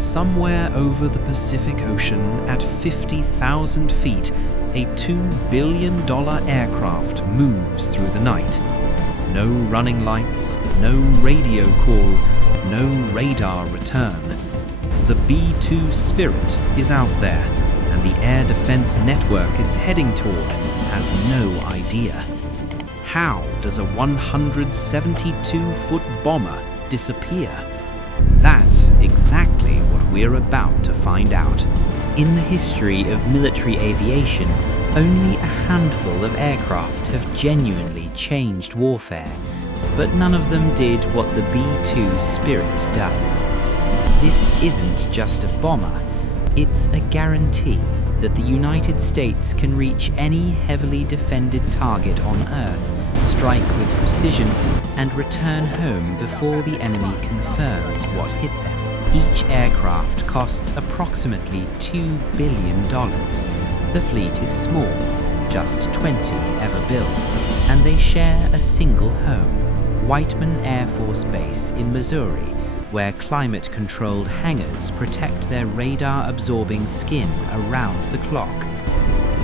Somewhere over the Pacific Ocean at 50,000 feet, a $2 billion aircraft moves through the night. No running lights, no radio call, no radar return. The B-2 Spirit is out there, and the air defense network it's heading toward has no idea. How does a 172-foot bomber disappear? That's exactly what we're about to find out. In the history of military aviation, only a handful of aircraft have genuinely changed warfare, but none of them did what the B-2 Spirit does. This isn't just a bomber, it's a guarantee that the United States can reach any heavily defended target on Earth, strike with precision, and return home before the enemy confirms what hit them. Each aircraft costs approximately $2 billion. The fleet is small, just 20 ever built, and they share a single home, Whiteman Air Force Base in Missouri, where climate-controlled hangars protect their radar-absorbing skin around the clock.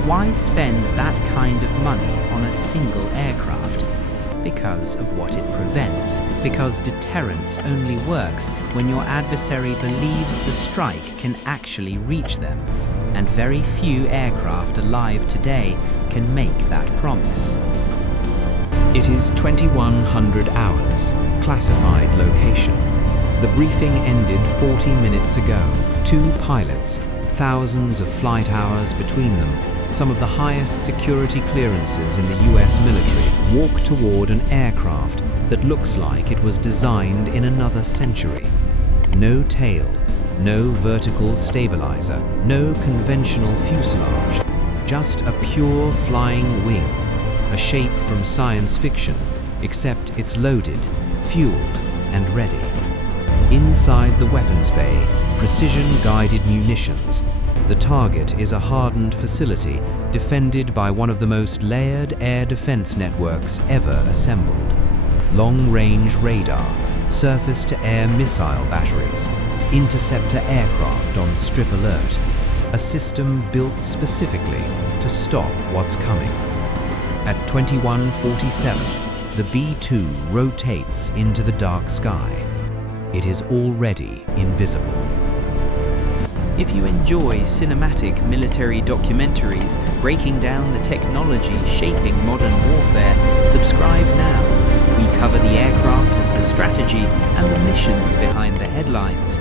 Why spend that kind of money on a single aircraft? Because of what it prevents. Because deterrence only works when your adversary believes the strike can actually reach them, and very few aircraft alive today can make that promise. It is 2100 hours, classified location. The briefing ended 40 minutes ago. 2 pilots, thousands of flight hours between them, some of the highest security clearances in the US military, walk toward an aircraft that looks like it was designed in another century. No tail, no vertical stabilizer, no conventional fuselage, just a pure flying wing, a shape from science fiction, except it's loaded, fueled, and ready. Inside the weapons bay, precision-guided munitions. The target is a hardened facility defended by one of the most layered air defense networks ever assembled. Long-range radar, surface-to-air missile batteries, interceptor aircraft on strip alert. A system built specifically to stop what's coming. At 21:47, the B-2 rotates into the dark sky. It is already invisible. If you enjoy cinematic military documentaries breaking down the technology shaping modern warfare, subscribe now. We cover the aircraft, the strategy, and the missions behind the headlines.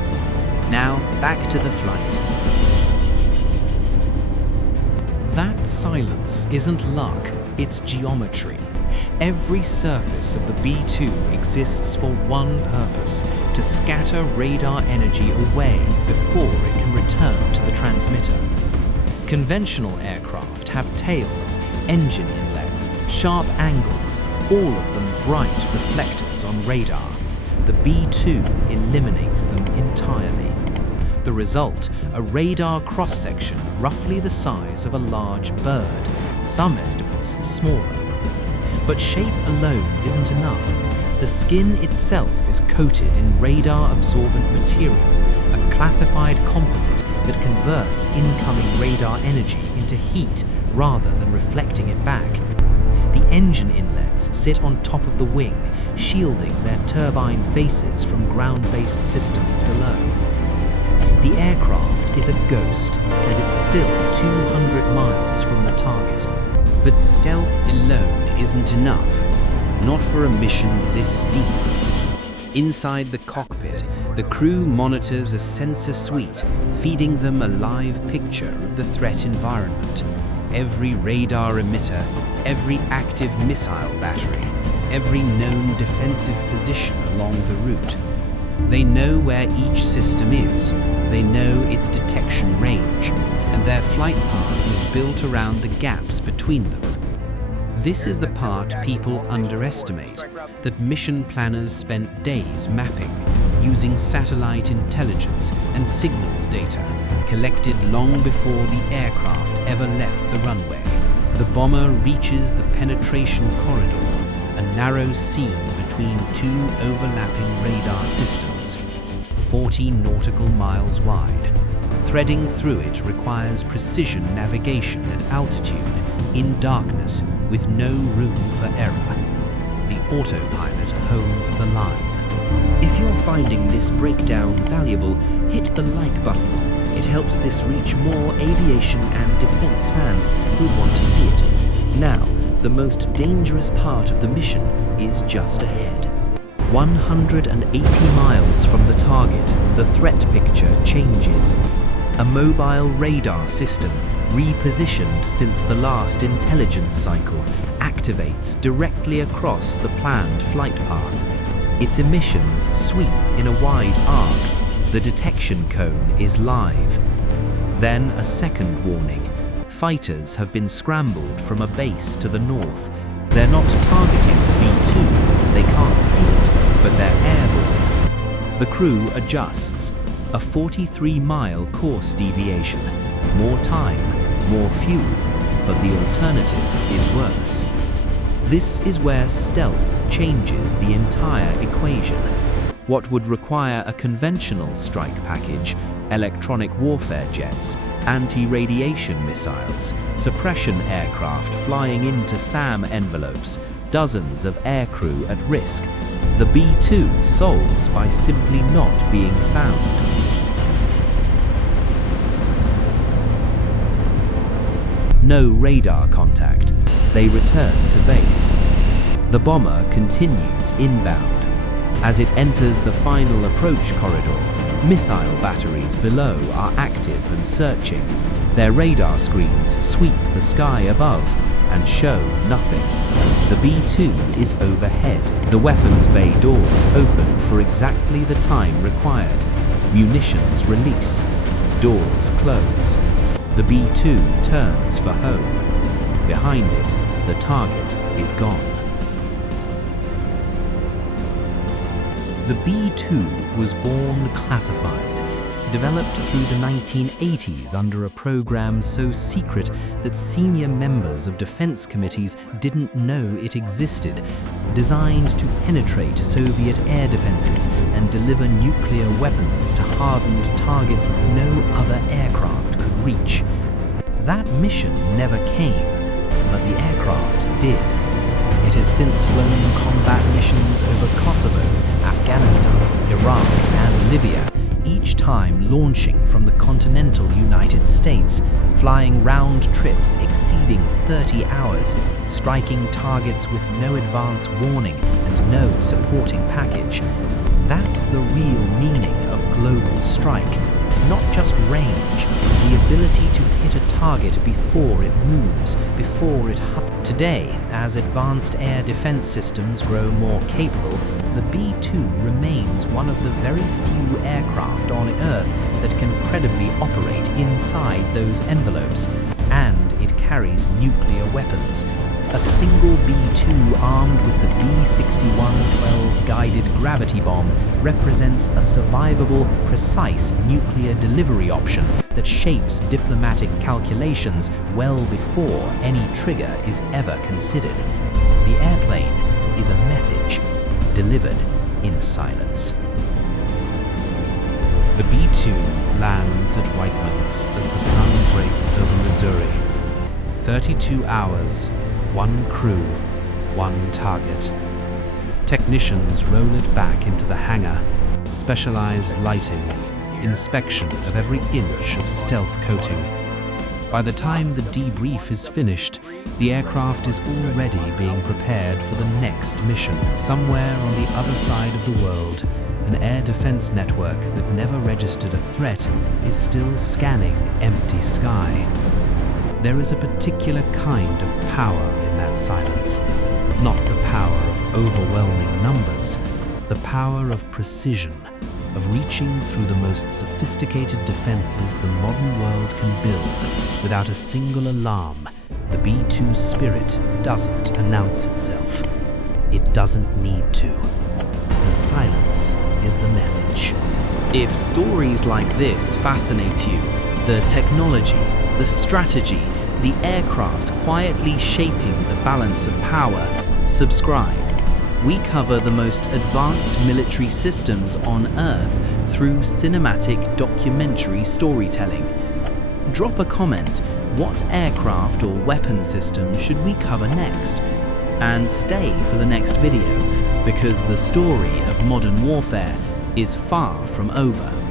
Now, back to the flight. That silence isn't luck, it's geometry. Every surface of the B-2 exists for one purpose: to scatter radar energy away before it can return to the transmitter. Conventional aircraft have tails, engine inlets, sharp angles, all of them bright reflectors on radar. The B-2 eliminates them entirely. The result, a radar cross-section roughly the size of a large bird, some estimates smaller. But shape alone isn't enough. The skin itself is coated in radar-absorbent material, a classified composite that converts incoming radar energy into heat rather than reflecting it back. The engine inlets sit on top of the wing, shielding their turbine faces from ground-based systems below. The aircraft is a ghost, and it's still 200 miles from the target. But stealth alone isn't enough, not for a mission this deep. Inside the cockpit, the crew monitors a sensor suite, feeding them a live picture of the threat environment. Every radar emitter, every active missile battery, every known defensive position along the route. They know where each system is, they know its detection range, and their flight path was built around the gaps between them. This is the part people underestimate, that mission planners spent days mapping, using satellite intelligence and signals data, collected long before the aircraft ever left the runway. The bomber reaches the penetration corridor, a narrow seam between 2 overlapping radar systems. 40 nautical miles wide. Threading through it requires precision navigation at altitude, in darkness, with no room for error. The autopilot holds the line. If you're finding this breakdown valuable, hit the like button. It helps this reach more aviation and defense fans who want to see it. Now, the most dangerous part of the mission is just ahead. 180 miles from the target, the threat picture changes. A mobile radar system, repositioned since the last intelligence cycle, activates directly across the planned flight path. Its emissions sweep in a wide arc. The detection cone is live. Then a second warning. Fighters have been scrambled from a base to the north. They're not targeting the B-2. They can't see it, but they're airborne. The crew adjusts. A 43-mile course deviation. More time, more fuel, but the alternative is worse. This is where stealth changes the entire equation. What would require a conventional strike package, electronic warfare jets, anti-radiation missiles, suppression aircraft flying into SAM envelopes, dozens of aircrew at risk, the B-2 solves by simply not being found. No radar contact. They return to base. The bomber continues inbound. As it enters the final approach corridor, missile batteries below are active and searching. Their radar screens sweep the sky above and show nothing. The B-2 is overhead. The weapons bay doors open for exactly the time required. Munitions release. Doors close. The B-2 turns for home. Behind it, the target is gone. The B-2 was born classified, developed through the 1980s under a program so secret that senior members of defense committees didn't know it existed, designed to penetrate Soviet air defenses and deliver nuclear weapons to hardened targets no other aircraft could reach. That mission never came, but the aircraft did. It has since flown combat missions over Kosovo, Afghanistan, Iraq, and Libya, each time launching from the continental United States, flying round trips exceeding 30 hours, striking targets with no advance warning and no supporting package. That's the real meaning of global strike. Not just range, the ability to hit a target before it moves, before it Today, as advanced air defense systems grow more capable, the B-2 remains one of the very few aircraft on Earth that can credibly operate inside those envelopes, and it carries nuclear weapons. A single B-2 armed with the B-61-12 guided gravity bomb represents a survivable, precise nuclear delivery option that shapes diplomatic calculations well before any trigger is ever considered. The airplane is a message delivered in silence. The B-2 lands at Whiteman's as the sun breaks over Missouri. 32 hours, one crew, one target. Technicians roll it back into the hangar, specialized lighting, inspection of every inch of stealth coating. By the time the debrief is finished, the aircraft is already being prepared for the next mission. Somewhere on the other side of the world, an air defense network that never registered a threat is still scanning empty sky. There is a particular kind of power in that silence. Not the power of overwhelming numbers, the power of precision, of reaching through the most sophisticated defenses the modern world can build without a single alarm. The B-2 spirit doesn't announce itself. It doesn't need to. The silence is the message. If stories like this fascinate you, the technology, the strategy, the aircraft quietly shaping the balance of power, subscribe. We cover the most advanced military systems on Earth through cinematic documentary storytelling. Drop a comment: what aircraft or weapon system should we cover next? And stay for the next video, because the story of modern warfare is far from over.